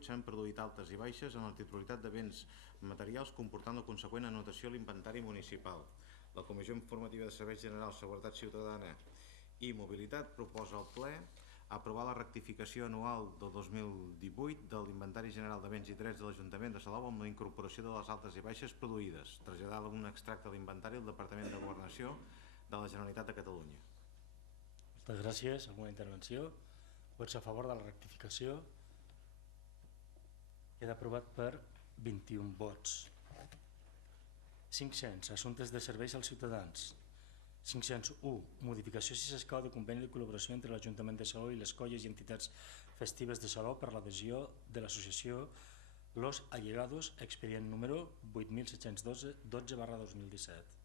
2018 s'han produït altes i baixes en la titularitat de béns materials, comportant la conseqüent anotació a l'inventari municipal. La Comissió Informativa de Serveis Generals, Seguretat Ciutadana i Mobilitat proposa al ple aprovar la rectificació anual del 2018 de l'Inventari General de Béns i Drets de l'Ajuntament de Salou amb la incorporació de les altes i baixes produïdes, traslladada un extracte de l'inventari al Departament de Governació de la Generalitat de Catalunya. Moltes gràcies. Alguna intervenció? Vots a favor de la rectificació? Queda aprovat per 21 vots. 500. Assumptes de serveis als ciutadans. 501. Modificació, si s'escau, de conveni de col·laboració entre l'Ajuntament de Salou i les colles i entitats festives de Salou per l'adhesió de l'associació Los Allegados, expedient número 8712/2017.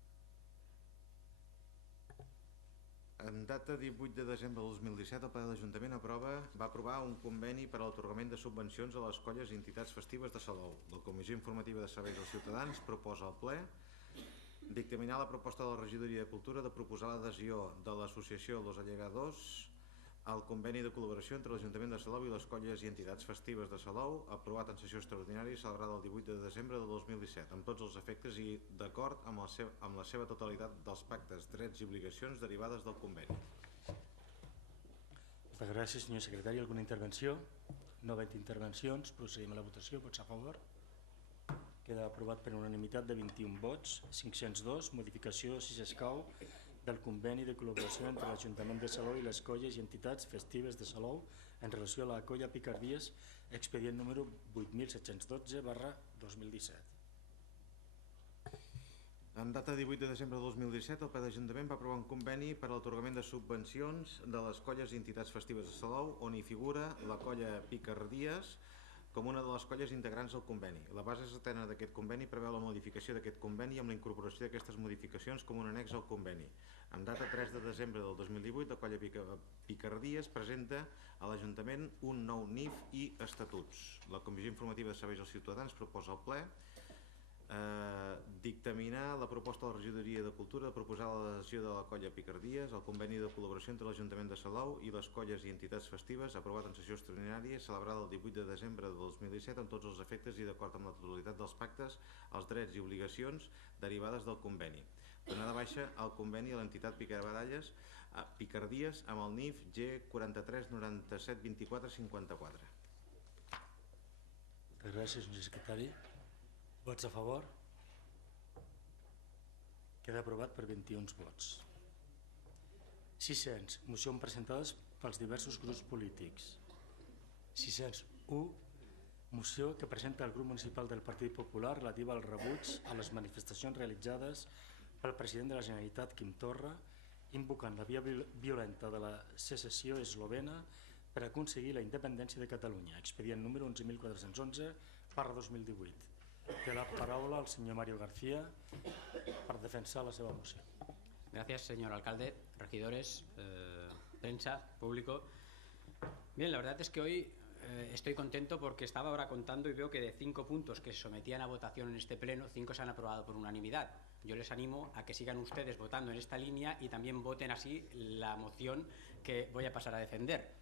En data 18 de desembre de 2017, el ple de l'Ajuntament va aprovar un conveni per a l'atorgament de subvencions a les colles i entitats festives de Salou. La Comissió Informativa de Serveis als Ciutadans proposa al ple dictaminar la proposta de la Regidoria de Cultura de proposar l'adhesió de l'associació Los Allegados al conveni de col·laboració entre l'Ajuntament de Salou i les colles i entitats festives de Salou, aprovat en sessió extraordinària celebrada el 18 de desembre de 2017, amb tots els efectes i d'acord amb la seva totalitat dels pactes, drets i obligacions derivades del conveni. Moltes gràcies, senyor secretari. Alguna intervenció? No veig intervencions. Procedim a la votació. Vots a favor? Queda aprovat per unanimitat de 21 vots. 502. Modificació, si s'escau, del conveni de col·laboració entre l'Ajuntament de Salou i les colles i entitats festives de Salou en relació a la colla Picardies, expedient número 8712/2017. En data 18 de desembre de 2017, el ple de l'Ajuntament va aprovar un conveni per a l'atorgament de subvencions de les colles i entitats festives de Salou, on hi figura la colla Picardies com una de les colles integrants del conveni. La base setena d'aquest conveni preveu la modificació d'aquest conveni amb la incorporació d'aquestes modificacions com un annex al conveni. En data 3 de desembre del 2018, la colla Picardies presenta a l'Ajuntament un nou NIF i estatuts. La Comissió Informativa de Serveis als Ciutadans proposa al ple dictaminar la proposta de la Regidoria de Cultura de proposar l'adhesió de la colla Picardies al conveni de col·laboració entre l'Ajuntament de Salou i les colles i entitats festives, aprovat en sessió extraordinària celebrada el 18 de desembre de 2017 amb tots els efectes i d'acord amb la totalitat dels pactes, els drets i obligacions derivades del conveni. Donar de baixa al conveni a l'entitat Picardies amb el NIF G43972454. Gràcies, senyor secretari. Vots a favor? Queda aprovat per 21 vots. 600. Mocions presentades pels diversos grups polítics. 601. Moció que presenta el grup municipal del Partit Popular relativa al rebuig a les manifestacions realitzades pel president de la Generalitat, Quim Torra, invocant la via violenta de la secessió eslovena per aconseguir la independència de Catalunya, expedient número 11.411/2018. Té la palabra el señor Mario García para defensar la seva moción. Gracias, señor alcalde, regidores, prensa, público. Bien, la verdad es que hoy estoy contento porque estaba ahora contando y veo que de 5 puntos que se sometían a votación en este pleno, 5 se han aprobado por unanimidad. Yo les animo a que sigan ustedes votando en esta línea y también voten así la moción que voy a pasar a defender.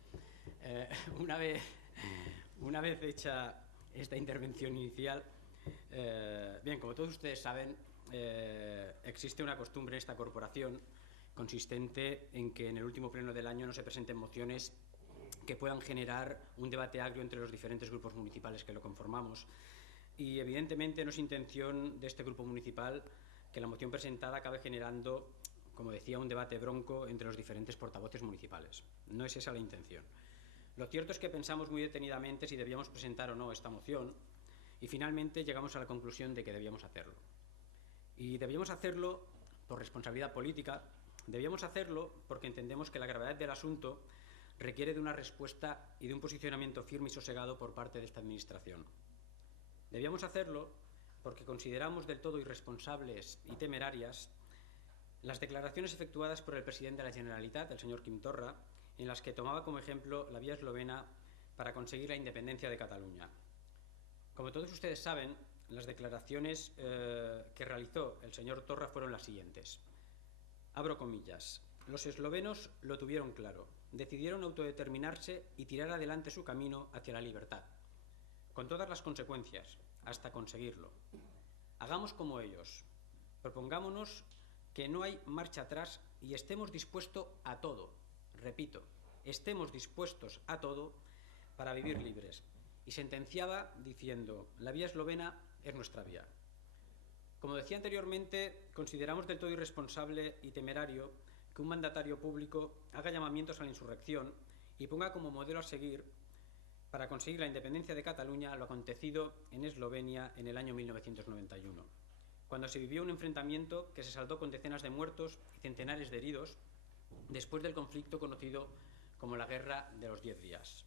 Una vez hecha esta intervención inicial, bien, como todos ustedes saben, existe una costumbre en esta corporación consistente en que en el último pleno del año no se presenten mociones que puedan generar un debate agrio entre los diferentes grupos municipales que lo conformamos. Y evidentemente no es intención de este grupo municipal que la moción presentada acabe generando, como decía, un debate bronco entre los diferentes portavoces municipales. No es esa la intención. Lo cierto es que pensamos muy detenidamente si debíamos presentar o no esta moción y finalmente llegamos a la conclusión de que debíamos hacerlo. Y debíamos hacerlo por responsabilidad política, debíamos hacerlo porque entendemos que la gravedad del asunto requiere de una respuesta y de un posicionamiento firme y sosegado por parte de esta Administración. Debíamos hacerlo porque consideramos del todo irresponsables y temerarias las declaraciones efectuadas por el presidente de la Generalitat, el señor Quim Torra, en las que tomaba como ejemplo la vía eslovena para conseguir la independencia de Cataluña. Como todos ustedes saben, las declaraciones que realizó el señor Torra fueron las siguientes. Abro comillas. Los eslovenos lo tuvieron claro. Decidieron autodeterminarse y tirar adelante su camino hacia la libertad. con todas las consecuencias, hasta conseguirlo. Hagamos como ellos. Propongámonos que no hay marcha atrás y estemos dispuestos a todo. Repito, estemos dispuestos a todo para vivir libres. Y sentenciaba diciendo: la vía eslovena es nuestra vía. Como decía anteriormente, consideramos del todo irresponsable y temerario que un mandatario público haga llamamientos a la insurrección y ponga como modelo a seguir para conseguir la independencia de Cataluña lo acontecido en Eslovenia en el año 1991, cuando se vivió un enfrentamiento que se saldó con decenas de muertos y centenares de heridos después del conflicto conocido como la Guerra de los 10 días.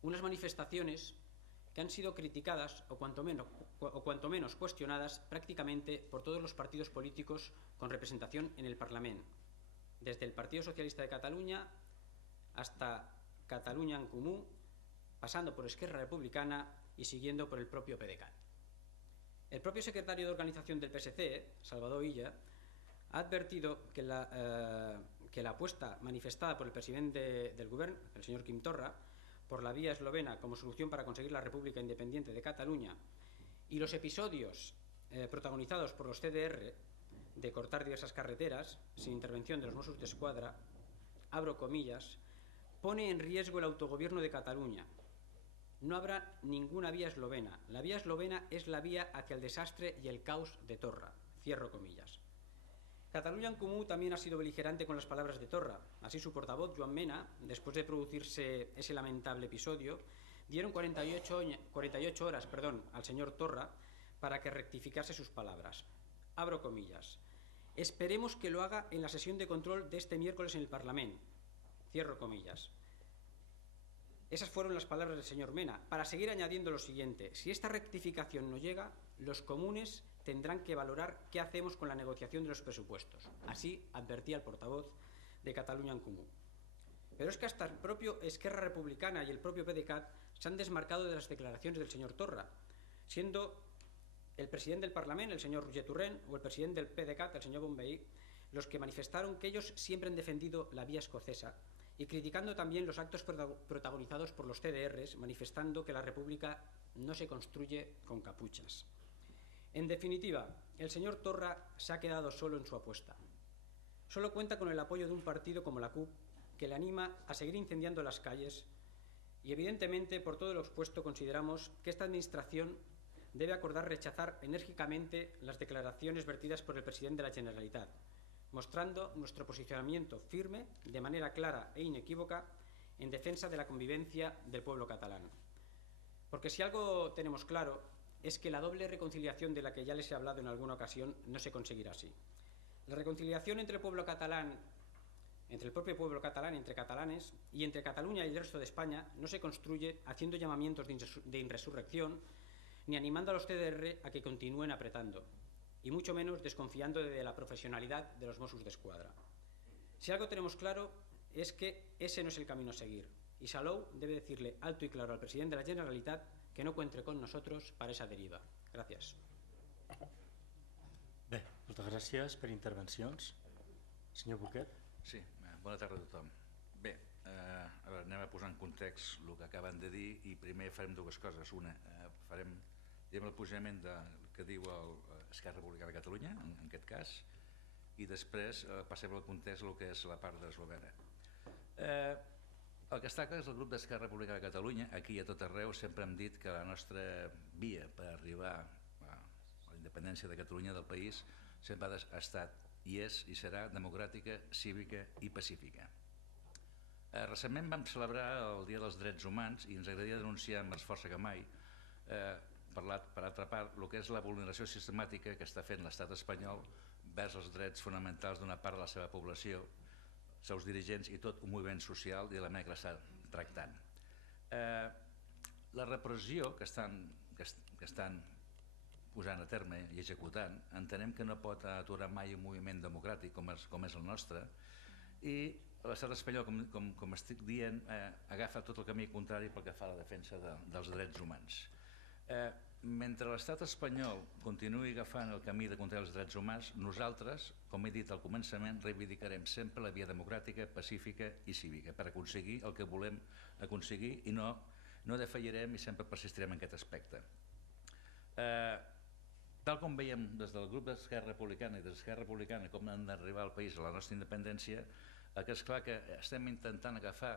Unas manifestaciones que han sido criticadas o cuanto menos cuestionadas prácticamente por todos los partidos políticos con representación en el Parlamento, desde el Partido Socialista de Cataluña hasta Catalunya en Comú, pasando por Esquerra Republicana y siguiendo por el propio PDeCAT. El propio secretario de organización del PSC, Salvador Illa, ha advertido que la apuesta manifestada por el presidente del Gobierno, el señor Quim Torra, por la vía eslovena como solución para conseguir la República Independiente de Cataluña y los episodios protagonizados por los CDR de cortar diversas carreteras sin intervención de los Mossos d'Esquadra, abro comillas, pone en riesgo el autogobierno de Cataluña. No habrá ninguna vía eslovena. La vía eslovena es la vía hacia el desastre y el caos de Torra. Cierro comillas. Catalunya en Comú también ha sido beligerante con las palabras de Torra. Así, su portavoz, Joan Mena, después de producirse ese lamentable episodio, dieron 48 horas al señor Torra para que rectificase sus palabras. Abro comillas. Esperemos que lo haga en la sesión de control de este miércoles en el Parlamento. Cierro comillas. Esas fueron las palabras del señor Mena, para seguir añadiendo lo siguiente: si esta rectificación no llega, los comunes tendrán que valorar qué hacemos con la negociación de los presupuestos. Así advertía el portavoz de Catalunya en Comú. Pero es que hasta el propio Esquerra Republicana y el propio PDeCAT se han desmarcado de las declaraciones del señor Torra, siendo el presidente del Parlamento, el señor Roger Torrent, o el presidente del PDeCAT, el señor Bonvehí, los que manifestaron que ellos siempre han defendido la vía escocesa y criticando también los actos protagonizados por los CDRs, manifestando que la República no se construye con capuchas. En definitiva, el señor Torra se ha quedado solo en su apuesta. Solo cuenta con el apoyo de un partido como la CUP, que le anima a seguir incendiando las calles y, evidentemente, por todo lo expuesto, consideramos que esta Administración debe acordar rechazar enérgicamente las declaraciones vertidas por el presidente de la Generalitat, mostrando nuestro posicionamiento firme, de manera clara e inequívoca, en defensa de la convivencia del pueblo catalán. Porque si algo tenemos claro es que la doble reconciliación de la que ya les he hablado en alguna ocasión no se conseguirá así. La reconciliación entre el pueblo catalán, entre el propio pueblo catalán, entre catalanes y entre Cataluña y el resto de España no se construye haciendo llamamientos de insurrección ni animando a los CDR a que continúen apretando, y mucho menos desconfiando de la profesionalidad de los Mossos d'Esquadra. Si algo tenemos claro es que ese no es el camino a seguir, y Salou debe decirle alto y claro al presidente de la Generalitat que no cuente con nosotros para esa deriva. Gràcies. Bé, moltes gràcies per intervencions. Senyor Buquet. Sí, bona tarda a tothom. Bé, a veure, anem a posar en context el que acaben de dir i primer farem dues coses. Una, farem el posicionament que diu Esquerra Republicana de Catalunya, en aquest cas, i després passem al context el que és la part d'Eslovena. El que està clar és el grup d'Esquerra Republicana de Catalunya, aquí i a tot arreu sempre hem dit que la nostra via per arribar a la independència de Catalunya, del país, sempre ha estat i és i serà democràtica, cívica i pacífica. Recentment vam celebrar el Dia dels Drets Humans i ens agradaria denunciar amb més força que mai, per altra part, el que és la vulneració sistemàtica que està fent l'estat espanyol vers els drets fonamentals d'una part de la seva població, seus dirigents i tot un moviment social i la manera que l'està tractant. La repressió que estan posant a terme i executant entenem que no pot aturar mai un moviment democràtic com és el nostre, i l'estat espanyol, com estic dient, agafa tot el camí contrari pel que fa a la defensa dels drets humans. Mentre l'estat espanyol continuï agafant el camí de contra els drets humans, nosaltres, com he dit al començament, reivindicarem sempre la via democràtica, pacífica i cívica per aconseguir el que volem aconseguir i no no defallirem i sempre persistirem en aquest aspecte. Tal com veiem des del grup d'Esquerra Republicana i des d'Esquerra Republicana com han d'arribar al país a la nostra independència, que és clar que estem intentant agafar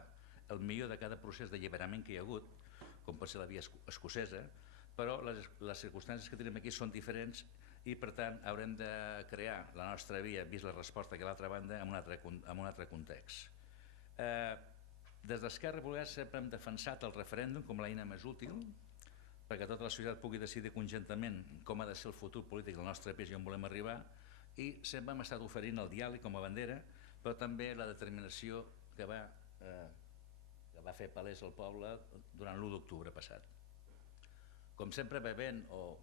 el millor de cada procés d'alliberament que hi ha hagut, com pot ser la via escocesa, però les circumstàncies que tenim aquí són diferents i per tant haurem de crear la nostra via, vist la resposta que a l'altra banda, en un altre context. Des d'Esquerra Republicana sempre hem defensat el referèndum com l'eina més útil perquè tota la societat pugui decidir conjuntament com ha de ser el futur polític del nostre país i on volem arribar, i sempre hem estat oferint el diàleg com a bandera, però també la determinació que va fer palès el poble durant l'1 d'octubre passat. Com sempre bevent o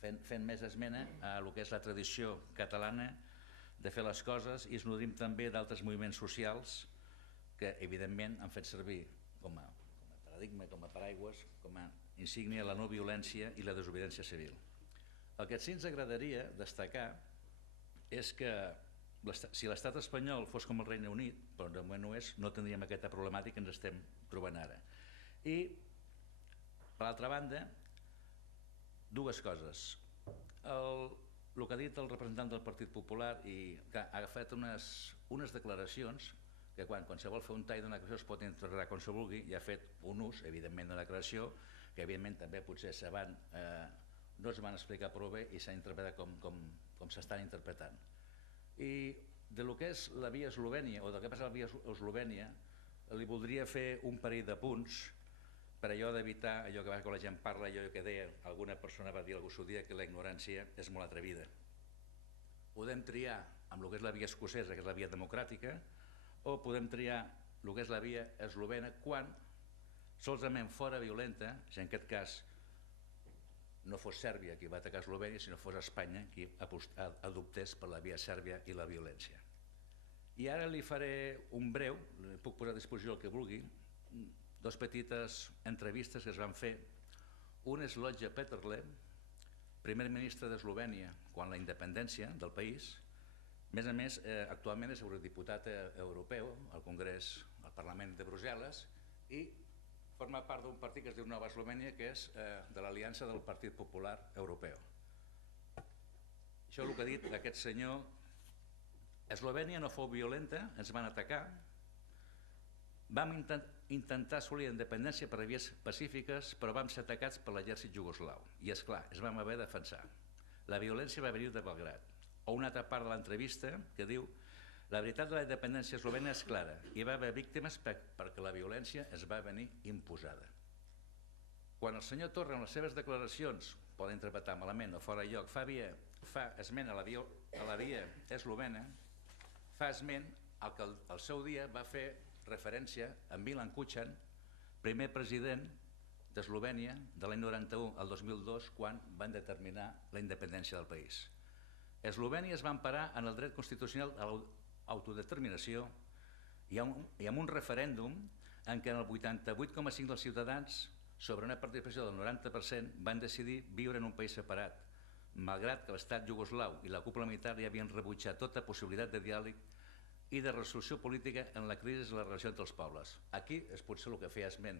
fent més esmena a el que és la tradició catalana de fer les coses, i es nodrim també d'altres moviments socials que evidentment han fet servir com a paradigma, com a paraigües, com a insígnia la no violència i la desobediència civil. El que sí ens agradaria destacar és que si l'estat espanyol fos com el Regne Unit, però de moment no és, no tindríem aquesta problemàtica que ens estem trobant ara. I, per l'altra banda, dues coses. El que ha dit el representant del Partit Popular i que ha agafat unes declaracions que quan se vol fer un tall d'una declaració es pot interpretar com se vulgui, i ha fet un ús, evidentment, d'una declaració que evidentment també potser no es van explicar prou bé i s'ha interpretat com s'estan interpretant. I del que és la via Eslovènia o del que passa a la via Eslovènia li voldria fer un parell de punts per allò d'evitar allò que quan la gent parla, allò que deia, alguna persona va dir algú seu dia, que la ignorància és molt atrevida. Podem triar amb el que és la via escocesa, que és la via democràtica, o podem triar el que és la via eslovena quan solament fora violenta, si en aquest cas no fos Sèrbia qui va atacar Eslovènia, sinó fos Espanya qui adoptés per la via Sèrbia i la violència. I ara li faré un breu, puc posar a disposició el que vulgui, dos petites entrevistes que es van fer. Un és Lodja Peterle, primer ministre d'Eslovènia quan la independència del país. A més, actualment és eurodiputat europeu al Congrés, al Parlament de Brussel·les, i forma part d'un partit que es diu Nova Eslovènia, que és de l'Aliança del Partit Popular Europeu. Això és el que ha dit aquest senyor. Eslovènia no fou violenta, ens van atacar, vam intentar assolir la independència per vies pacífiques, però vam ser atacats per l'exèrcit jugoslau. I és clar, ens vam haver de defensar. La violència va venir de Belgrad. O una altra part de l'entrevista que diu: la veritat de la independència eslovena és clara, hi va haver víctimes perquè la violència es va venir imposada. Quan el senyor Torra en les seves declaracions, poden interpretar malament o fora de lloc, fa esment a la via eslovena, fa esment al que al seu dia va fer referència a Milan Kučan, primer president d'Eslovènia de l'any 91 al 2002, quan van determinar la independència del país. Eslovènia es va emparar en el dret constitucional a l'autodeterminació i amb un referèndum en què el 88,5% dels ciutadans, sobre una participació del 90%, van decidir viure en un país separat, malgrat que l'estat jugoslau i la cúpula militar ja havien rebutjat tota possibilitat de diàleg i de resolució política en la crisi de la relació entre els pobles. Aquí és potser el que feia esment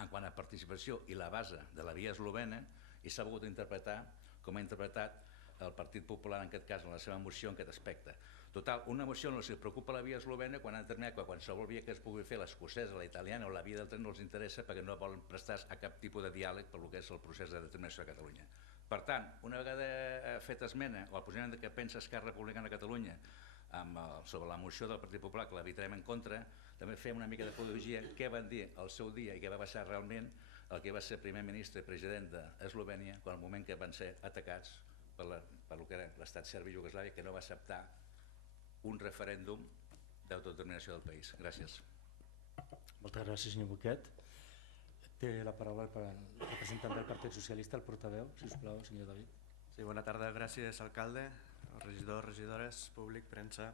en quant a participació i la base de la via eslovena, i s'ha volgut interpretar com ha interpretat el Partit Popular, en aquest cas, en la seva moció, en aquest aspecte. Total, una moció no els preocupa la via eslovena quan han determinat que qualsevol via que es pugui fer, l'escocesa, la italiana o la via del tren, no els interessa perquè no volen prestar a cap tipus de diàleg per el que és el procés de determinació de Catalunya. Per tant, una vegada fet esmena o el posicionament que pensa Esquerra Republicana de Catalunya sobre la moció del Partit Popular, que la votarem en contra, també fem una mica de pedagogia què van dir al seu dia i què va passar realment el que va ser primer ministre i president d'Eslovènia quan el moment que van ser atacats per el que era l'estat serbi i Iugoslàvia, que no va acceptar un referèndum d'autodeterminació del país. Gràcies. Moltes gràcies, senyor Boquet. Té la paraula el representant del Partit Socialista, el portaveu, si us plau, senyor David. Sí, bona tarda, gràcies, alcalde, regidors, regidores, públic, premsa.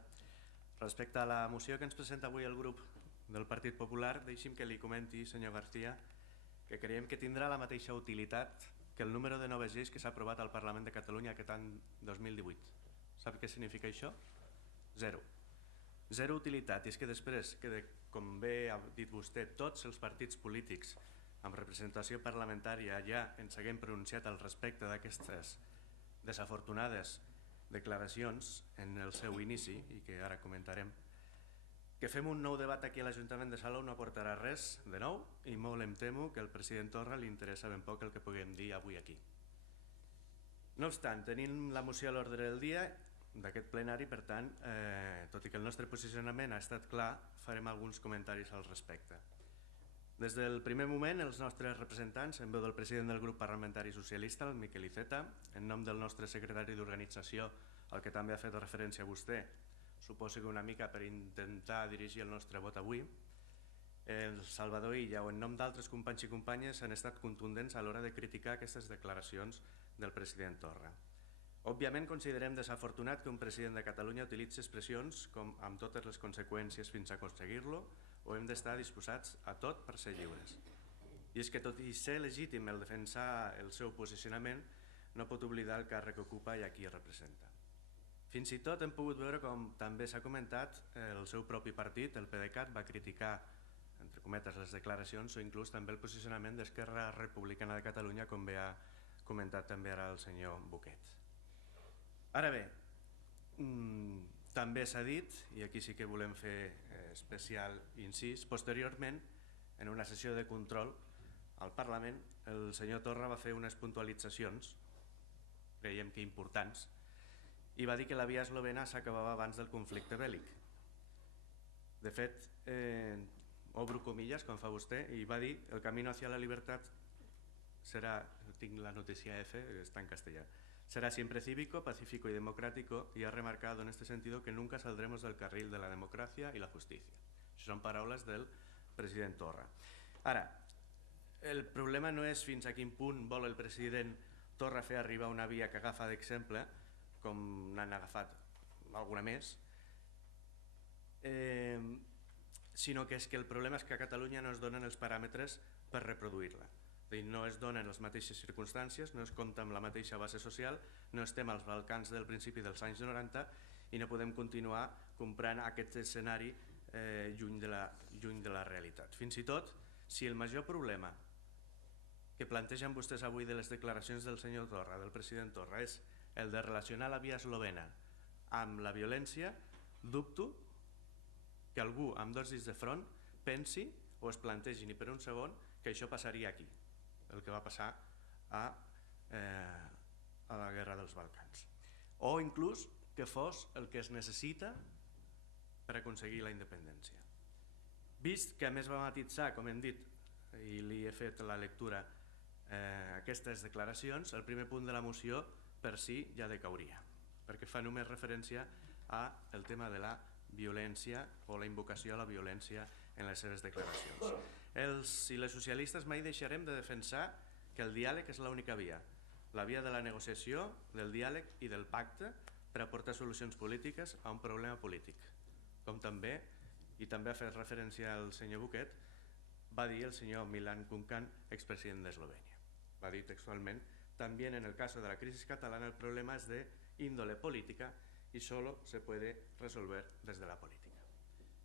Respecte a la moció que ens presenta avui el grup del Partit Popular, deixi'm que li comenti, senyor García, que creiem que tindrà la mateixa utilitat que el número de noves lleis que s'ha aprovat al Parlament de Catalunya aquest any 2018. Sap què significa això? Zero. Zero utilitat. I és que després, com bé ha dit vostè, tots els partits polítics amb representació parlamentària ja ens haguem pronunciat al respecte d'aquestes desafortunades declaracions en el seu inici i que ara comentarem, que fem un nou debat aquí a l'Ajuntament de Salou no aportarà res de nou i molt em temo que al president Torra li interessa ben poc el que puguem dir avui aquí. No obstant, tenim la moció a l'ordre del dia d'aquest plenari, per tant, tot i que el nostre posicionament ha estat clar, farem alguns comentaris al respecte. Des del primer moment, els nostres representants, en veu del president del grup parlamentari socialista, el Miquel Iceta, en nom del nostre secretari d'organització, al que també ha fet referència vostè, suposo que una mica per intentar dirigir el nostre vot avui, el Salvador Illa o en nom d'altres companys i companyes han estat contundents a l'hora de criticar aquestes declaracions del president Torra. Òbviament considerem desafortunat que un president de Catalunya utilitzi expressions com amb totes les conseqüències fins a aconseguir-lo o hem d'estar disposats a tot per ser lliures. I és que tot i ser legítim el defensar el seu posicionament, no pot oblidar el càrrec que ocupa i a qui representa. Fins i tot hem pogut veure com també s'ha comentat el seu propi partit, el PDeCAT, va criticar, entre cometes, les declaracions o inclús també el posicionament d'Esquerra Republicana de Catalunya, com bé ha comentat també ara el senyor Buquet. Ara bé, també s'ha dit, i aquí sí que volem fer especial incís, posteriorment, en una sessió de control al Parlament, el senyor Torra va fer unes puntualitzacions, creiem que importants, i va dir que la via eslovena s'acabava abans del conflicte bèl·lic. De fet, obro comillas, com fa vostè, i va dir el camino hacia la libertad será, tinc la noticia F, está en castellà, será siempre cívico, pacífico y democrático, y ha remarcado en este sentido que nunca saldremos del carril de la democracia y la justicia. Això són paraules del president Torra. Ara, el problema no és fins a quin punt vol el president Torra fer arribar una via que agafa d'exemple, com n'han agafat alguna més, sinó que és que el problema és que a Catalunya no es donen els paràmetres per reproduir-la. No es donen les mateixes circumstàncies, no es compta amb la mateixa base social, no estem als Balcans del principi dels anys 90 i no podem continuar comprant aquest escenari lluny de la realitat. Fins i tot, si el major problema que plantegen vostès avui de les declaracions del senyor Torra, del president Torra, és el de relacionar la via eslovena amb la violència, dubto que algú amb dos dits de front pensi o es plantegi ni per un segon que això passaria aquí, el que va passar a la guerra dels Balcans, o inclús que fos el que es necessita per aconseguir la independència. Vist que a més va matitzar, com hem dit, i li he fet la lectura, aquestes declaracions, el primer punt de la moció per si ja decauria, perquè fa només referència al tema de la violència o la invocació a la violència en les seves declaracions. Els i les socialistes mai deixarem de defensar que el diàleg és l'única via, la via de la negociació, del diàleg i del pacte per aportar solucions polítiques a un problema polític, com també, i també ha fet referència al senyor Buquet, va dir el senyor Milan Kukan, expresident d'Eslovènia. Va dir textualment: también en el caso de la crisis catalana el problema es de índole política y solo se puede resolver desde la política.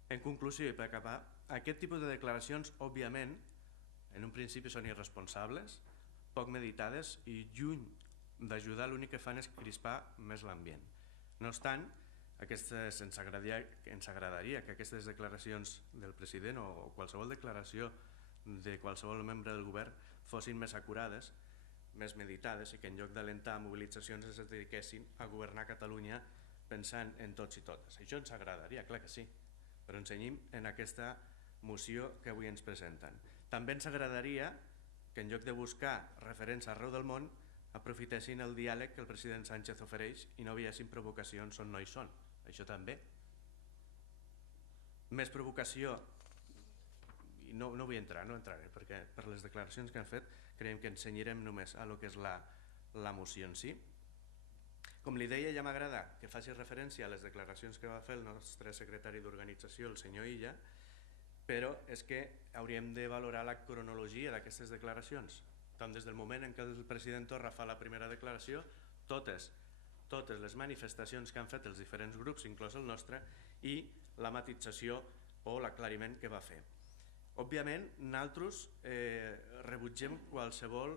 En conclusió, i per acabar, aquest tipus de declaracions, òbviament, en un principi són irresponsables, poc meditades i lluny d'ajudar, l'únic que fan és crispar més l'ambient. No obstant, ens agradaria que aquestes declaracions del president o qualsevol declaració de qualsevol membre del govern fossin més acurades, més meditades i que en lloc d'alentar mobilitzacions es dediquessin a governar Catalunya pensant en tots i totes. Això ens agradaria, clar que sí, però ens cenyim en aquesta moció que avui ens presenten. També ens agradaria que en lloc de buscar referents arreu del món aprofitessin el diàleg que el president Sánchez ofereix i no veiessin provocacions on no hi són. Això també. Més provocació, i no vull entrar, no entraré, perquè per les declaracions que han fet creiem que ens cenyirem només a lo que és la moció en si. Com li deia, ja m'agrada que faci referència a les declaracions que va fer el nostre secretari d'organització, el senyor Illa, però és que hauríem de valorar la cronologia d'aquestes declaracions. Tant des del moment en què el president Torra fa la primera declaració, totes les manifestacions que han fet els diferents grups, inclòs el nostre, i la matització o l'aclariment que va fer. Òbviament, nosaltres rebutgem qualsevol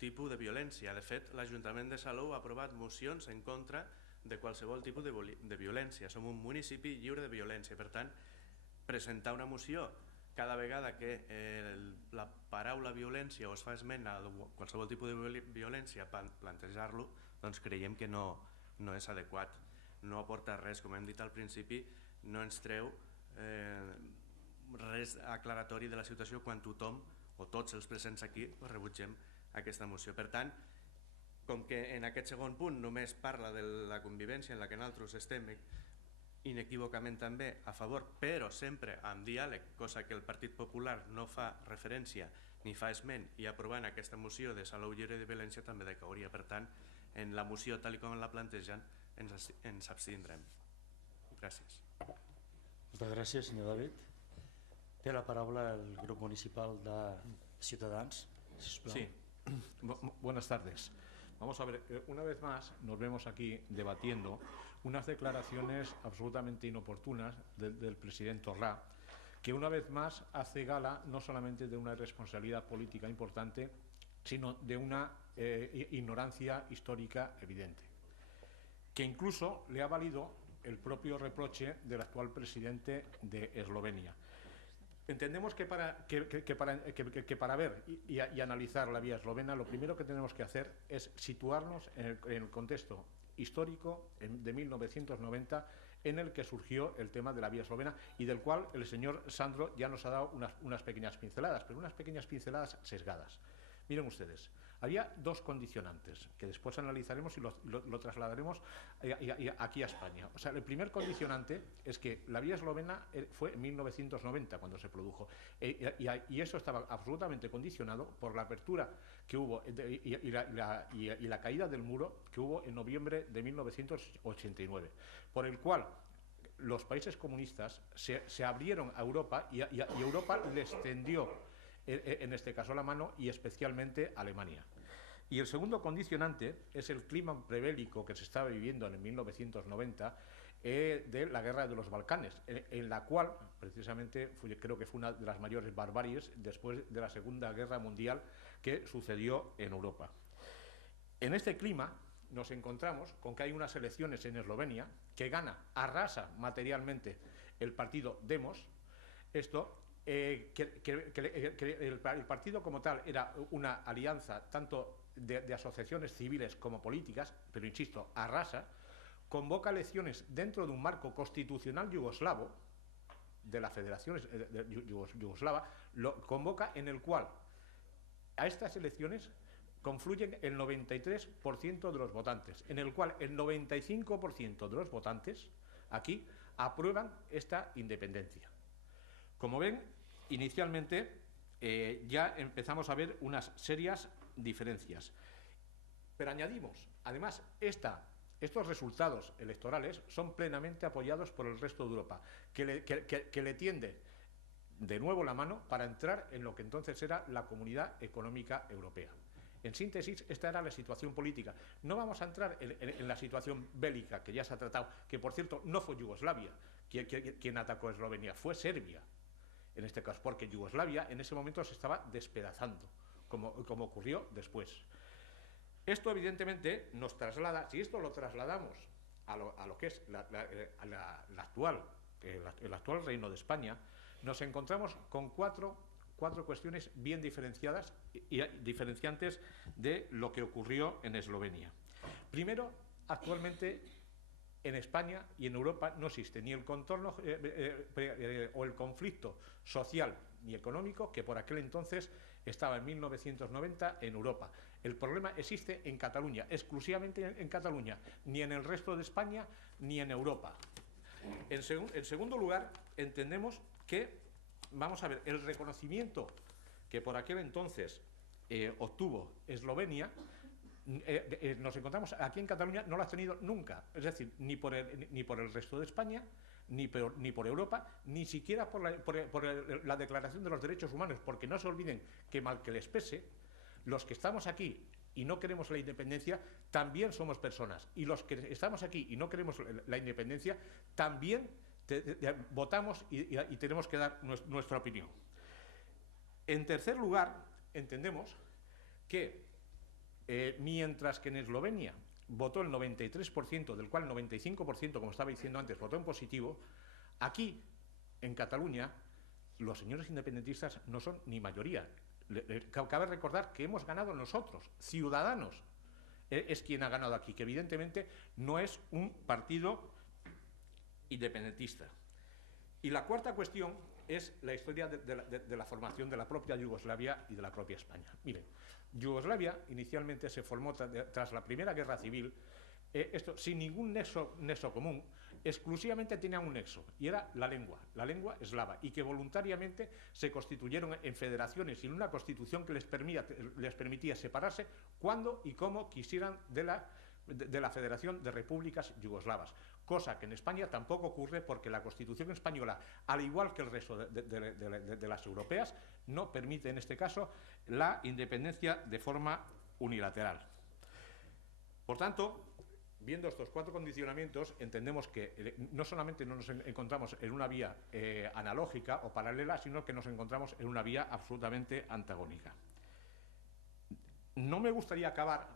tipus de violència. De fet, l'Ajuntament de Salou ha aprovat mocions en contra de qualsevol tipus de violència. Som un municipi lliure de violència. Per tant, presentar una moció cada vegada que la paraula violència o es fa esment a qualsevol tipus de violència, plantejar-lo, doncs creiem que no és adequat. No aporta res, com hem dit al principi, no ens treu res aclaratori de la situació quan tothom o tots els presents aquí rebutgem aquesta moció. Per tant, com que en aquest segon punt només parla de la convivència en la que nosaltres estem inequívocament també a favor, però sempre amb diàleg, cosa que el Partit Popular no fa referència ni fa esment, i aprovant aquesta moció de Salou lliure de violència també decauria. Per tant, en la moció tal com la plantegen ens abstindrem. Gràcies. Moltes gràcies, senyor David. Té la paraula el grup municipal de Ciutadans. Sí, buenas tardes. Vamos a ver, una vez más nos vemos aquí debatiendo unas declaraciones absolutamente inoportunas del presidente Torra, que una vez más hace gala no solamente de una responsabilidad política importante, sino de una ignorancia histórica evidente, que incluso le ha valido el propio reproche del actual presidente de Eslovenia. Entendemos que para ver y analizar la vía eslovena, lo primero que tenemos que hacer es situarnos en el contexto histórico de 1990 en el que surgió el tema de la vía eslovena y del cual el señor Sandro ya nos ha dado unas pequeñas pinceladas, pero unas pequeñas pinceladas sesgadas. Miren ustedes, había dos condicionantes que después analizaremos y lo trasladaremos aquí a España. O sea, el primer condicionante es que la vía eslovena fue en 1990 cuando se produjo y eso estaba absolutamente condicionado por la apertura que hubo y la caída del muro que hubo en noviembre de 1989, por el cual los países comunistas se abrieron a Europa y Europa les tendió en este caso la mano, y especialmente Alemania. Y el segundo condicionante es el clima prebélico que se estaba viviendo en el 1990 de la guerra de los Balcanes, en la cual precisamente creo que fue una de las mayores barbaries después de la Segunda Guerra Mundial que sucedió en Europa. En este clima nos encontramos con que hay unas elecciones en Eslovenia que arrasa materialmente el partido Demos. Esto el partido como tal era una alianza tanto de asociaciones civiles como políticas, pero insisto, arrasa, convoca elecciones dentro de un marco constitucional yugoslavo, de la Federación Yugoslava, lo convoca en el cual a estas elecciones confluyen el 93% de los votantes, en el cual el 95% de los votantes aquí aprueban esta independencia. Como ven, inicialmente ya empezamos a ver unas serias diferencias. Pero añadimos, además, estos resultados electorales son plenamente apoyados por el resto de Europa, que le tiende de nuevo la mano para entrar en lo que entonces era la Comunidad Económica Europea. En síntesis, esta era la situación política. No vamos a entrar en la situación bélica que ya se ha tratado, que por cierto no fue Yugoslavia quien atacó a Eslovenia, fue Serbia. En este caso, porque Yugoslavia en ese momento se estaba despedazando, como ocurrió después. Esto evidentemente nos traslada, si esto lo trasladamos a lo que es el actual Reino de España, nos encontramos con cuatro cuestiones bien diferenciadas y diferenciantes de lo que ocurrió en Eslovenia. Primero, actualmente en España y en Europa no existe ni el contorno o el conflicto social ni económico que por aquel entonces estaba en 1990 en Europa. El problema existe en Cataluña, exclusivamente en Cataluña, ni en el resto de España ni en Europa. En segundo lugar, entendemos que, vamos a ver, el reconocimiento que por aquel entonces obtuvo Eslovenia, nos encontramos aquí en Cataluña, no lo ha tenido nunca, es decir, ni por el resto de España, ni por Europa, ni siquiera por la Declaración de los Derechos Humanos, porque no se olviden que, mal que les pese, los que estamos aquí y no queremos la independencia también somos personas, y los que estamos aquí y no queremos la independencia también votamos y tenemos que dar nuestra opinión. En tercer lugar, entendemos que mientras que en Eslovenia votó el 93%, del cual el 95%, como estaba diciendo antes, votó en positivo, aquí, en Cataluña, los señores independentistas no son ni mayoría. Cabe recordar que hemos ganado nosotros, Ciudadanos es quien ha ganado aquí, que evidentemente no es un partido independentista. Y la cuarta cuestión es la historia de la formación de la propia Yugoslavia y de la propia España. Miren, Yugoslavia inicialmente se formó tras la Primera Guerra Civil, esto sin ningún nexo común, exclusivamente tenía un nexo, y era la lengua eslava, y que voluntariamente se constituyeron en federaciones y en una constitución que les permitía separarse cuando y como quisieran de la Federación de Repúblicas Yugoslavas, cosa que en España tampoco ocurre porque la Constitución española, al igual que el resto de las europeas, no permite en este caso la independencia de forma unilateral. Por tanto, viendo estos cuatro condicionamientos, entendemos que no solamente no nos encontramos en una vía analógica o paralela, sino que nos encontramos en una vía absolutamente antagónica. No me gustaría acabar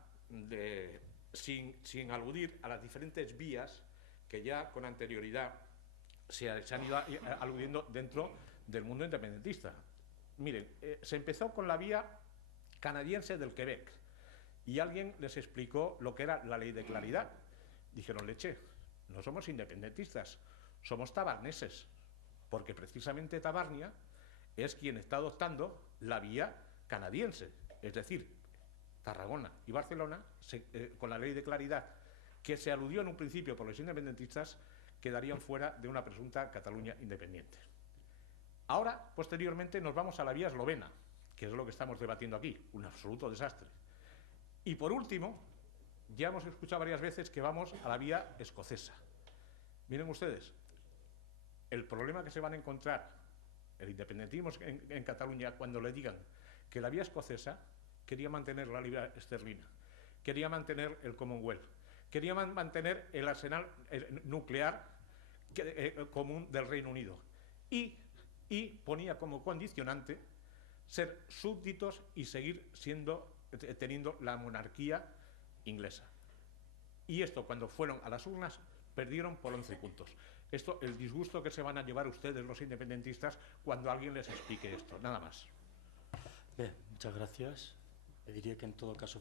sin aludir a las diferentes vías que ya con anterioridad se han ido aludiendo dentro del mundo independentista. Miren, se empezó con la vía canadiense del Quebec y alguien les explicó lo que era la ley de claridad. Dijeron, leche, no somos independentistas, somos tabarneses, porque precisamente Tabarnia es quien está adoptando la vía canadiense, es decir, Tarragona y Barcelona, con la ley de claridad, que se aludió en un principio por los independentistas, quedarían fuera de una presunta Cataluña independiente. Ahora, posteriormente, nos vamos a la vía eslovena, que es lo que estamos debatiendo aquí, un absoluto desastre. Y por último, ya hemos escuchado varias veces que vamos a la vía escocesa. Miren ustedes, el problema que se van a encontrar el independentismo en Cataluña cuando le digan que la vía escocesa quería mantener la libra esterlina, quería mantener el Commonwealth, quería mantener el arsenal nuclear común del Reino Unido y ponía como condicionante ser súbditos y seguir teniendo la monarquía inglesa. Y esto, cuando fueron a las urnas, perdieron por 11 puntos. Esto, el disgusto que se van a llevar ustedes, los independentistas, cuando alguien les explique esto. Nada más. Bé, muchas gracias. Le diría que en todo caso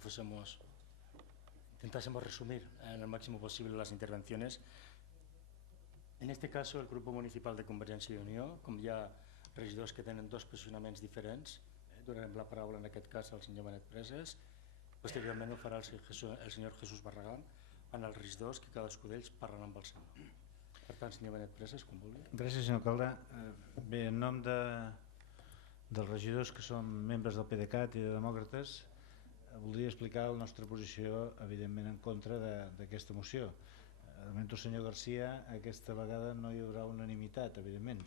intentásemos resumir en el máximo posible las intervenciones. En este caso, el Grupo Municipal de Convergència i Unió, com hi ha regidors que tenen dos posicionaments diferents, donarem la paraula en aquest cas al senyor Benet Preses, posteriorment ho farà el senyor Jesús Barragán, en els regidors que cadascú d'ells parlen amb el senyor. Per tant, senyor Benet Preses, com vulgui. Gràcies, senyor alcalde. Bé, en nom dels regidors que som membres del PDeCAT i de Demòcrates, voldria explicar la nostra posició, evidentment, en contra d'aquesta moció. Lamento, senyor Garcia, aquesta vegada no hi haurà unanimitat, evidentment,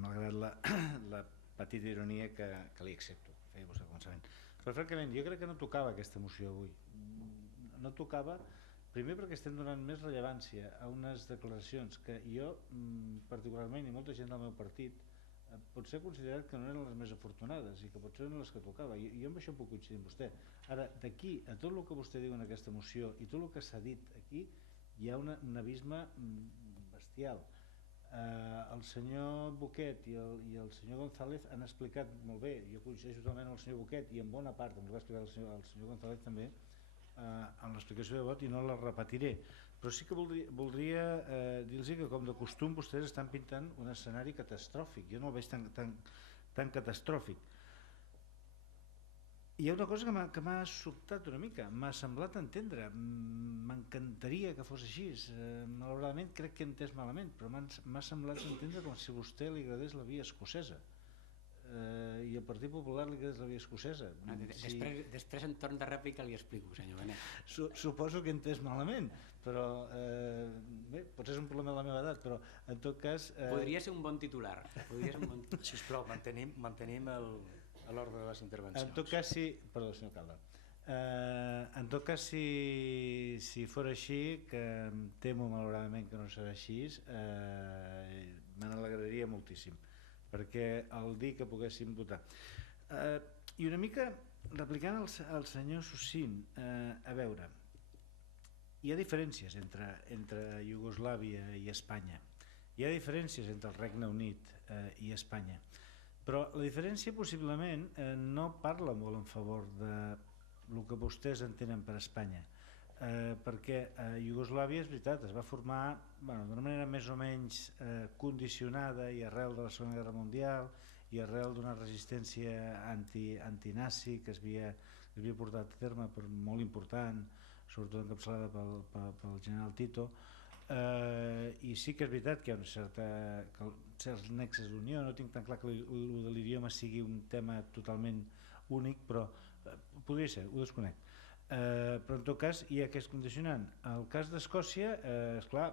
malgrat la petita ironia que li accepto, feia vostè al començament. Però francament, jo crec que no tocava aquesta moció avui. No tocava, primer perquè estem donant més rellevància a unes declaracions que jo, particularment, i molta gent del meu partit, potser he considerat que no eren les més afortunades i que potser eren les que tocava. Jo amb això puc coincidir amb vostè. Ara, d'aquí a tot el que vostè diu en aquesta moció i tot el que s'ha dit aquí, hi ha un abisme bestial. El senyor Boquet i el senyor González han explicat molt bé, jo coincideixo totalment amb el senyor Boquet i en bona part amb el que va explicar el senyor González també en l'explicació de vot, i no la repetiré, però sí que voldria dir-los que com de costum vostès estan pintant un escenari catastròfic. Jo no el veig tan catastròfic. Hi ha una cosa que m'ha sobtat una mica, m'ha semblat entendre, m'encantaria que fos així, malauradament crec que he entès malament, però m'ha semblat entendre com si a vostè li agradés la via escocesa i al Partit Popular li agradés la via escocesa. Després en torn de rèplica li explico, senyor Benet. Suposo que he entès malament, però bé, potser és un problema de la meva edat, però en tot cas... Podria ser un bon titular. Sisplau, mantenim l'ordre de les intervencions. En tot cas, perdó, senyor alcalde. En tot cas, si fos així, que temo malauradament que no serà així, me n'alegraria moltíssim. perquè el dir que poguéssim votar. I una mica replicant al senyor Susin, a veure, hi ha diferències entre Iugoslàvia i Espanya, hi ha diferències entre el Regne Unit i Espanya, però la diferència possiblement no parla molt en favor del que vostès entenen per Espanya, perquè Iugoslàvia, és veritat, es va formar d'una manera més o menys condicionada i arrel de la Segona Guerra Mundial i arrel d'una resistència antinazi que es havia portat a terme per molt important, sobretot encapçalada pel general Tito, i sí que és veritat que hi ha certs nexes d'unió. No tinc tan clar que el de l'idioma sigui un tema totalment únic, però podria ser, ho desconec. Però en tot cas hi ha aquest condicionant. El cas d'Escòcia, esclar,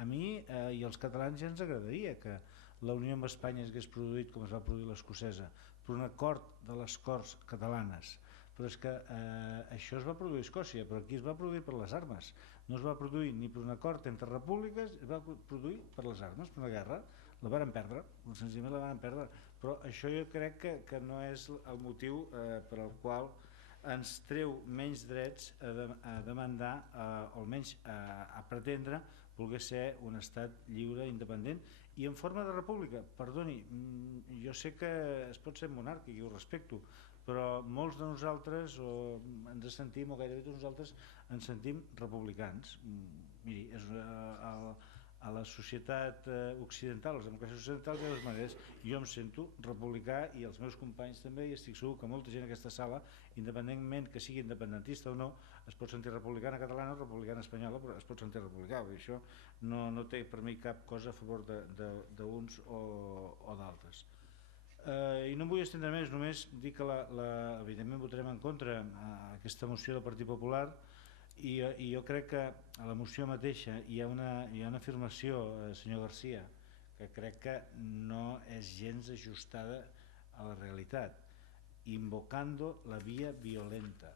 a mi i als catalans ja ens agradaria que la unió amb Espanya s'hagués produït com es va produir l'escocesa, per un acord de les Corts catalanes, però és que això es va produir a Escòcia, però aquí es va produir per les armes, no es va produir ni per un acord entre repúbliques, es va produir per les armes, per una guerra, la varen perdre, senzillament la varen perdre, però això jo crec que no és el motiu per al qual ens treu menys drets a demandar, o almenys a pretendre voler ser un estat lliure, independent i en forma de república. Perdoni, jo sé que es pot ser monàrquic i ho respecto, però molts de nosaltres ens sentim, o gairebé tots nosaltres ens sentim republicans. Miri, a la societat occidental, a les democràcies occidentals, hi ha dues maneres. Jo em sento republicà i els meus companys també, i estic segur que molta gent en aquesta sala, independentment que sigui independentista o no, es pot sentir republicana catalana o republicana espanyola, però es pot sentir republicà. Això no té per mi cap cosa a favor d'uns o d'altres. I no em vull estendre més, només dir que evidentment votarem en contra aquesta moció del Partit Popular, i jo crec que a la moció mateixa hi ha una afirmació, senyor García, que crec que no és gens ajustada a la realitat, invocando la via violenta.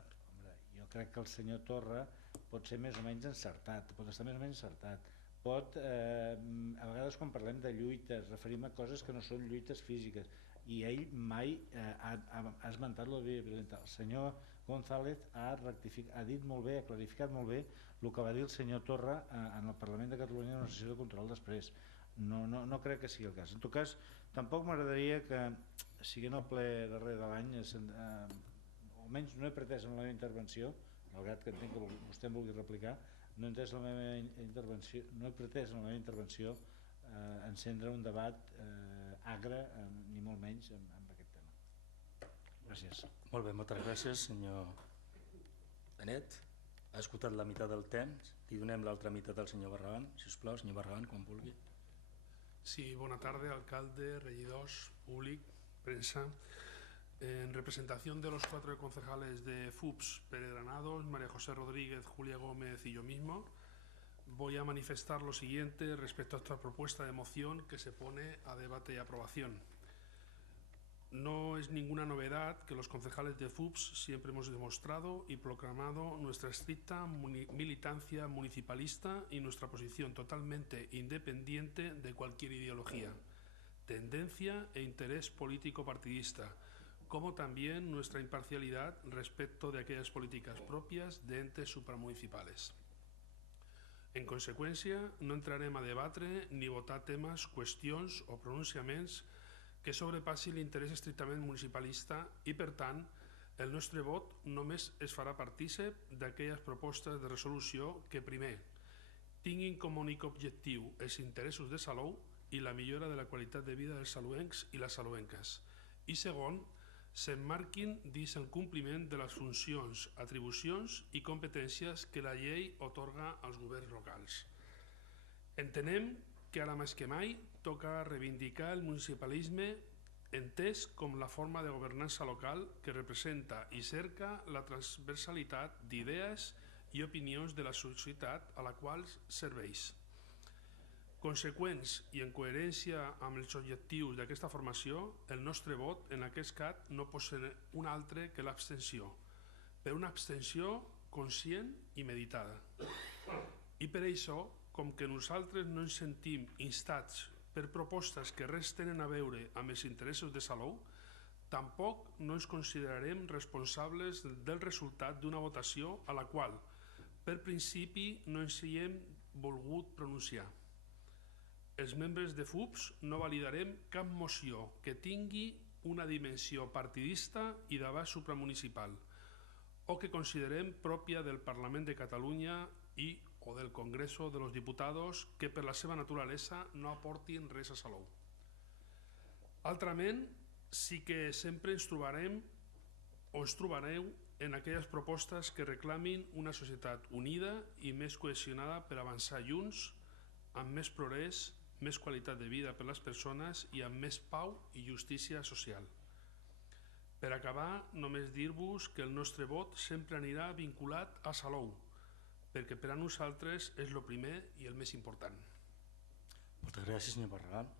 Jo crec que el senyor Torra pot ser més o menys encertat, pot estar més o menys encertat, a vegades quan parlem de lluites referim a coses que no són lluites físiques, i ell mai ha esmentat la via violenta. El senyor González ha dit molt bé, ha clarificat molt bé el que va dir el senyor Torra en el Parlament de Catalunya en una sessió de control després. No crec que sigui el cas. En tot cas, tampoc m'agradaria que siguent el ple darrer de l'any, almenys no he pretès en la meva intervenció, malgrat que entenc que vostè em vulgui replicar, no he pretès en la meva intervenció encendre un debat agre, ni molt menys, amb aquest tema. Gràcies. Molt bé, moltes gràcies, senyor Benet. Ha escoltat la meitat del temps, li donem l'altra meitat al senyor Barragán. Si us plau, senyor Barragán, quan vulgui. Sí, bona tarda, alcalde, regidors, públic, prensa. En representación de los 4 concejales de FUPS, Pérez Granados, María José Rodríguez, Julia Gómez y yo mismo, voy a manifestar lo siguiente respecto a esta propuesta de moción que se pone a debate y aprobación. No es ninguna novedad que los concejales de FUPS siempre hemos demostrado y proclamado nuestra estricta militancia municipalista y nuestra posición totalmente independiente de cualquier ideología, tendencia e interés político partidista, como también nuestra imparcialidad respecto de aquellas políticas propias de entes supramunicipals. En conseqüència, no entrarem a debatre ni votar temes, qüestions o pronunciaments que sobrepassi l'interès estrictament municipalista i, per tant, el nostre vot només es farà partícip d'aquelles propostes de resolució que, primer, tinguin com a únic objectiu els interessos de Salou i la millora de la qualitat de vida dels salouencs i les salouenques, i, segon, s'emmarquin dins el compliment de les funcions, atribucions i competències que la llei atorga als governs locals. Entenem que ara més que mai toca reivindicar el municipalisme entès com la forma de governança local que representa i cerca la transversalitat d'idees i opinions de la societat a la qual serveix. Conseqüents i en coherència amb els objectius d'aquesta formació, el nostre vot en aquest cas no pot ser un altre que l'abstenció, per una abstenció conscient i meditada. I per això, com que nosaltres no ens sentim instats per propostes que res tenen a veure amb els interessos de Salou, tampoc no ens considerarem responsables del resultat d'una votació a la qual, per principi, no ens hi hem volgut pronunciar. Els membres de FUPS no validarem cap moció que tingui una dimensió partidista i d'abast supramunicipal o que considerem pròpia del Parlament de Catalunya o del Congreso de los Diputados que per la seva naturalesa no aportin res a Salou. Altrament, sí que sempre ens trobarem o ens trobareu en aquelles propostes que reclamin una societat unida i més cohesionada per avançar junts, amb més progrés, més qualitat de vida per a les persones i amb més pau i justícia social. Per acabar, només dir-vos que el nostre vot sempre anirà vinculat a Salou, perquè per a nosaltres és el primer i el més important. Moltes gràcies, senyor Barragán.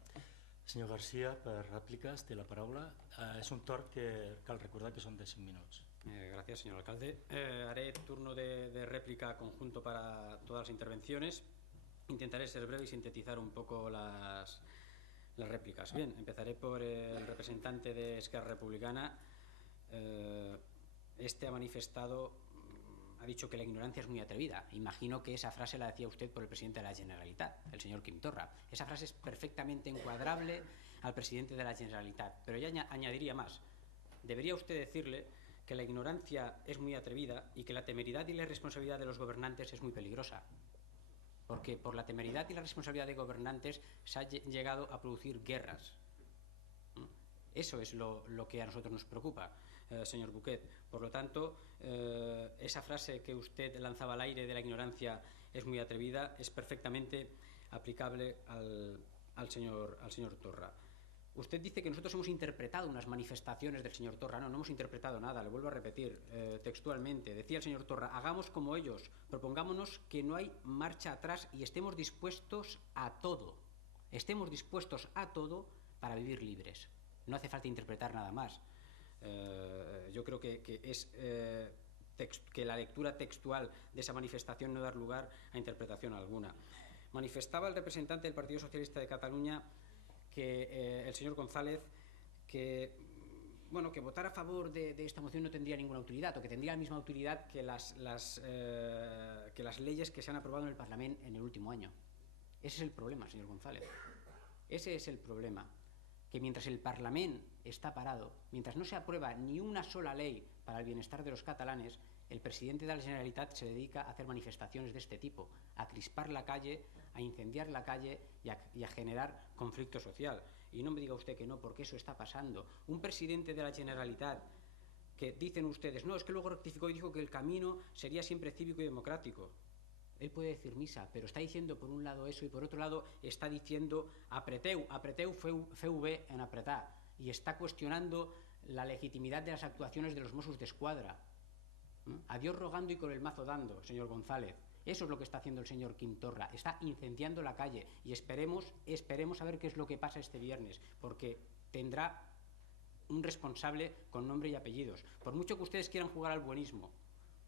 Senyor García, per rèpliques, té la paraula. És un torn que cal recordar que són de 5 minuts. Gracias, señor alcalde. Haré turno de réplica conjunto para todas las intervenciones. Intentaré ser breve y sintetizar un poco las réplicas. Bien, empezaré por el representante de Esquerra Republicana. Este ha manifestado, ha dicho que la ignorancia es muy atrevida. Imagino que esa frase la decía usted por el presidente de la Generalitat, el señor Quim Torra. Esa frase es perfectamente encuadrable al presidente de la Generalitat. Pero yo añadiría más. Debería usted decirle que la ignorancia es muy atrevida y que la temeridad y la irresponsabilidad de los gobernantes es muy peligrosa. Porque por la temeridad y la responsabilidad de gobernantes se ha llegado a producir guerras. Eso es lo que a nosotros nos preocupa, señor Buquet. Por lo tanto, esa frase que usted lanzaba al aire de la ignorancia es muy atrevida, es perfectamente aplicable al señor Torra. Usted dice que nosotros hemos interpretado unas manifestaciones del señor Torra. No hemos interpretado nada, le vuelvo a repetir textualmente. Decía el señor Torra, hagamos como ellos, propongámonos que no hay marcha atrás y estemos dispuestos a todo. Estemos dispuestos a todo para vivir libres. No hace falta interpretar nada más. Yo creo que la lectura textual de esa manifestación no da lugar a interpretación alguna. Manifestaba el representante del Partido Socialista de Cataluña que el señor González que votar a favor de esta moción no tendría ninguna utilidad o que tendría la misma utilidad que las leyes que se han aprobado en el Parlamento en el último año. Ese es el problema, señor González. Ese es el problema. Que mientras el Parlamento está parado, mientras no se aprueba ni una sola ley para el bienestar de los catalanes, el presidente de la Generalitat se dedica a hacer manifestaciones de este tipo, a crispar la calle, a incendiar la calle y a generar conflicto social. Y no me diga usted que no, porque eso está pasando. Un presidente de la Generalitat que dicen ustedes, no, es que luego rectificó y dijo que el camino sería siempre cívico y democrático. Él puede decir misa, pero está diciendo por un lado eso y por otro lado está diciendo apreteu feu bé en apretar, y está cuestionando la legitimidad de las actuaciones de los Mossos d'Esquadra. A Dios rogando y con el mazo dando, señor González. Eso es lo que está haciendo el señor Quim Torra. Está incendiando la calle y esperemos a ver qué es lo que pasa este viernes, porque tendrá un responsable con nombre y apellidos. Por mucho que ustedes quieran jugar al buenismo,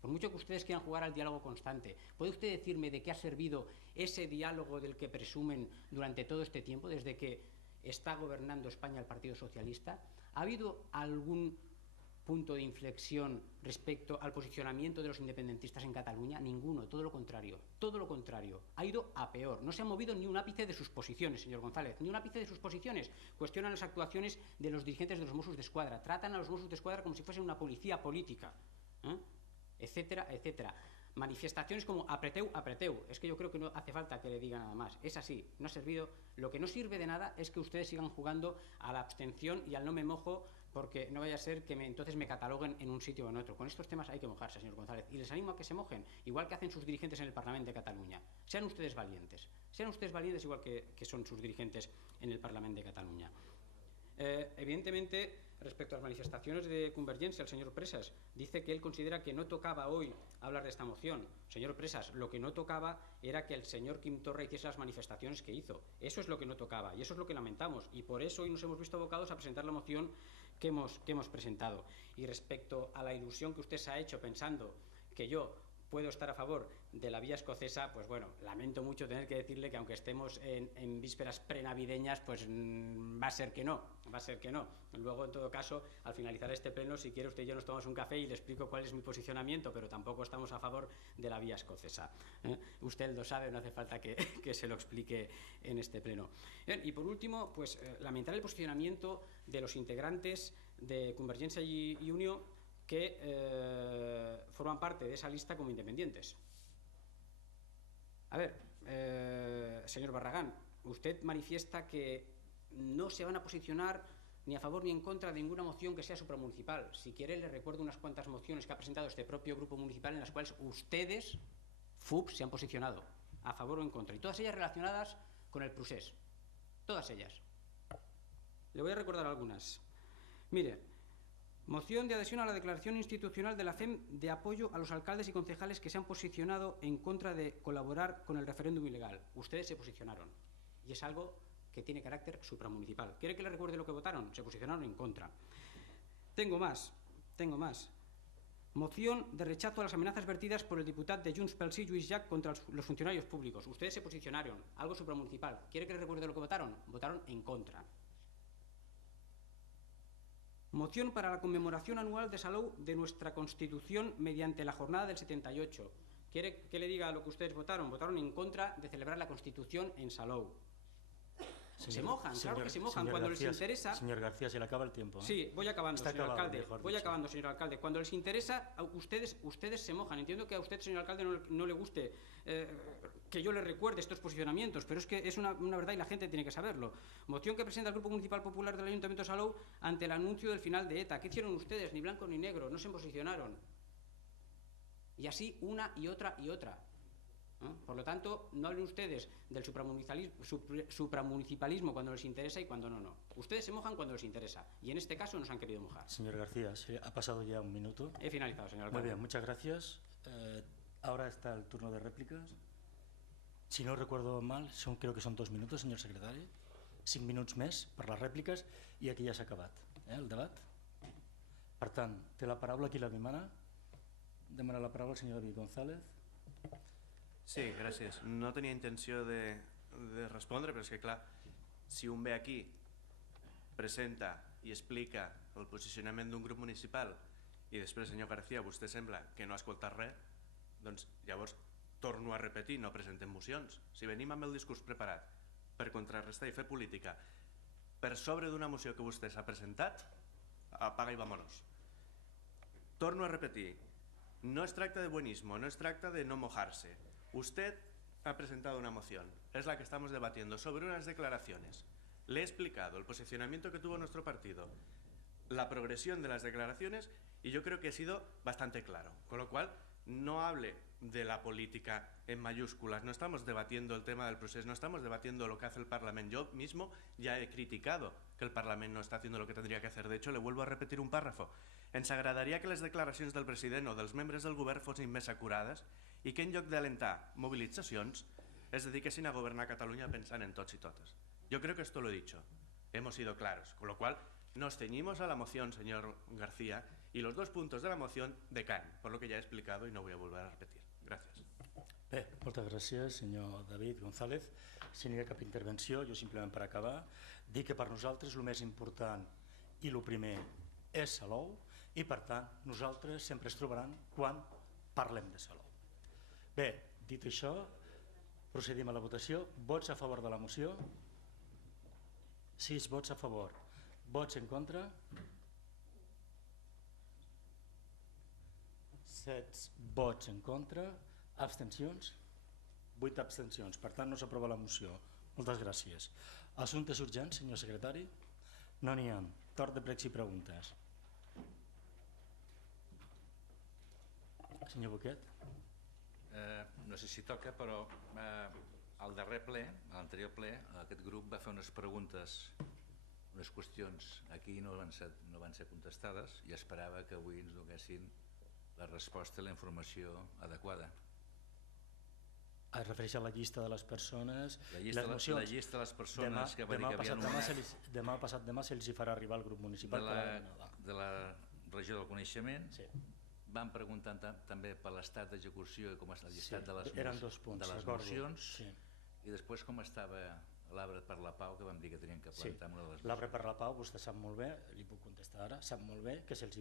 por mucho que ustedes quieran jugar al diálogo constante, ¿puede usted decirme de qué ha servido ese diálogo del que presumen durante todo este tiempo, desde que está gobernando España el Partido Socialista? ¿Ha habido algún punto de inflexión respecto al posicionamiento de los independentistas en Cataluña? Ninguno, todo lo contrario, ha ido a peor. No se ha movido ni un ápice de sus posiciones, señor González, ni un ápice de sus posiciones. Cuestionan las actuaciones de los dirigentes de los Mossos d'Esquadra, tratan a los Mossos d'Esquadra como si fuesen una policía política, etcétera, etcétera. Manifestaciones como apreteu, es que yo creo que no hace falta que le diga nada más, es así, no ha servido. Lo que no sirve de nada es que ustedes sigan jugando a la abstención y al no me mojo, porque no vaya a ser que entonces me cataloguen en un sitio o en otro. Con estos temas hay que mojarse, señor González, y les animo a que se mojen, igual que hacen sus dirigentes en el Parlamento de Cataluña. Sean ustedes valientes igual que son sus dirigentes en el Parlamento de Cataluña. Evidentemente, respecto a las manifestaciones de Convergencia, el señor Presas dice que él considera que no tocaba hoy hablar de esta moción. Señor Presas, lo que no tocaba era que el señor Quim Torra hiciese las manifestaciones que hizo. Eso es lo que no tocaba y eso es lo que lamentamos, y por eso hoy nos hemos visto abocados a presentar la moción que hemos presentado. Y respecto a la ilusión que usted se ha hecho pensando que yo, puedo estar a favor de la vía escocesa, pues bueno, lamento mucho tener que decirle que aunque estemos en vísperas prenavideñas, pues va a ser que no, va a ser que no. Luego, en todo caso, al finalizar este pleno, si quiere usted y yo nos tomamos un café y le explico cuál es mi posicionamiento, pero tampoco estamos a favor de la vía escocesa. Usted lo sabe, no hace falta que se lo explique en este pleno. Bien, y por último, pues lamentar el posicionamiento de los integrantes de Convergencia y Unió que forman parte de esa lista como independientes. A ver, señor Barragán, usted manifiesta que no se van a posicionar ni a favor ni en contra de ninguna moción que sea supramunicipal. Si quiere, le recuerdo unas cuantas mociones que ha presentado este propio grupo municipal en las cuales ustedes, FUPS, se han posicionado a favor o en contra, y todas ellas relacionadas con el procés. Todas ellas. Le voy a recordar algunas. Mire, moción de adhesión a la declaración institucional de la FEM de apoyo a los alcaldes y concejales que se han posicionado en contra de colaborar con el referéndum ilegal. Ustedes se posicionaron. Y es algo que tiene carácter supramunicipal. ¿Quiere que le recuerde lo que votaron? Se posicionaron en contra. Tengo más. Moción de rechazo a las amenazas vertidas por el diputado de Junts pel Sí, Lluís Llach, contra los funcionarios públicos. Ustedes se posicionaron. Algo supramunicipal. ¿Quiere que le recuerde lo que votaron? Votaron en contra. Moción para la conmemoración anual de Salou de nuestra Constitución mediante la jornada del 78. ¿Quiere que le diga lo que ustedes votaron? Votaron en contra de celebrar la Constitución en Salou. Se mojan, claro que se mojan. Cuando les interesa... Señor García, se le acaba el tiempo. Sí, voy acabando, Está señor acabado, alcalde. Voy acabando, señor alcalde. Cuando les interesa, ustedes se mojan. Entiendo que a usted, señor alcalde, no le guste que yo le recuerde estos posicionamientos, pero es que es una verdad y la gente tiene que saberlo. Moción que presenta el Grupo Municipal Popular del Ayuntamiento de Salou ante el anuncio del final de ETA. ¿Qué hicieron ustedes? Ni blanco ni negro. No se posicionaron. Y así una y otra y otra. Por lo tanto, no hablen ustedes del supramunicipalismo cuando les interesa y cuando no. Ustedes se mojan cuando les interesa y en este caso nos han querido mojar. Señor García, ha pasado ya un minuto. He finalizado, señor alcalde. Muy bien, muchas gracias. Ahora está el turno de rèpliques. Si no recuerdo mal, creo que són 2 minuts, senyor secretari. 5 minuts més per les rèpliques i aquí ja s'ha acabat el debat. Per tant, té la paraula qui la demana. Demana la paraula el senyor David González. Sí, gràcies. No tenia intenció de respondre, però és que, clar, si un ve aquí, presenta i explica el posicionament d'un grup municipal i després, senyor García, vostè sembla que no ha escoltat res, doncs llavors torno a repetir, no presentem mocions. Si venim amb el discurs preparat per contrarrestar i fer política per sobre d'una moció que vostè s'ha presentat, apaga i vámonos. Torno a repetir, no es tracta de buenismo, no es tracta de no mojarse. Usted ha presentado una moción, es la que estamos debatiendo, sobre unas declaraciones. Le he explicado el posicionamiento que tuvo nuestro partido, la progresión de las declaraciones, y yo creo que he sido bastante claro. Con lo cual, no hable de la política en mayúsculas, no estamos debatiendo el tema del proceso, no estamos debatiendo lo que hace el Parlamento. Yo mismo ya he criticado que el Parlamento no está haciendo lo que tendría que hacer. De hecho, le vuelvo a repetir un párrafo. Ens agradaria que les declaracions del president o dels membres del govern fossin més acurades i que en lloc d'alentar movilitzacions es dediquessin a governar Catalunya pensant en tots y totes. Yo creo que esto lo he dicho, hemos sido claros, con lo cual nos ceñimos a la moción, señor García, y los 2 puntos de la moción decaen, por lo que ya he explicado y no voy a volver a repetir. Gracias. Bé, moltes gràcies, senyor David González. Si no hi ha cap intervenció, jo simplement per acabar, dic que per nosaltres el més important i el primer és Salou, i per tant nosaltres sempre es trobaran quan parlem de Salou. Bé, dit això, procedim a la votació. Vots a favor de la moció? 6 vots a favor. Vots en contra? 7 vots en contra. Abstencions? 8 abstencions. Per tant, no s'aprova la moció. Moltes gràcies. Assumptes urgents, senyor secretari? No n'hi ha. Torn de pregs i preguntes. Senyor Boquet? No sé si toca, però al darrer ple, a l'anterior ple, aquest grup va fer unes preguntes, unes qüestions aquí no van ser contestades i esperava que avui ens donessin la resposta i la informació adequada. Es refereix a la llista de les persones i les mocions. La llista de les persones que va dir que havia nomenat demà passat demà se'ls farà arribar al grup municipal de la regió del coneixement. Sí. Vam preguntar també per l'estat d'execució i com està el llistat de les eren 2 punts, de les recordo. mocions, Sí. i després com estava l'arbre per la pau, que vam dir que teníem que Sí, plantar una de les l'arbre per la pau, vostè sap molt bé, li puc contestar ara, sap molt bé que se'ls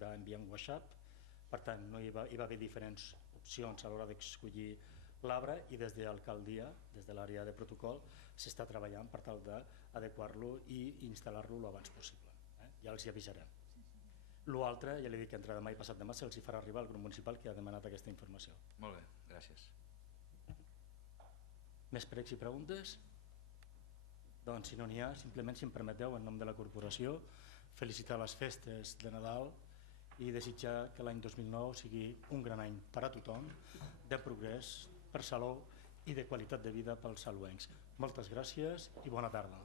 va enviar en WhatsApp, per tant hi va haver diferents opcions a l'hora d'escollir l'arbre i des de l'alcaldia, des de l'àrea de protocol, s'està treballant per tal d'adequar-lo i instal·lar-lo l'abans possible. Ja els hi avisarem. L'altre, ja li dic que entre demà i passat demà se'ls farà arribar al grup municipal que ha demanat aquesta informació. Molt bé, gràcies. Més pregs i preguntes? Doncs si no n'hi ha, simplement, si em permeteu, en nom de la corporació, felicitar les festes de Nadal i desitjar que l'any 2009 sigui un gran any per a tothom, de progrés, per Salou i de qualitat de vida pels saluencs. Moltes gràcies i bona tarda.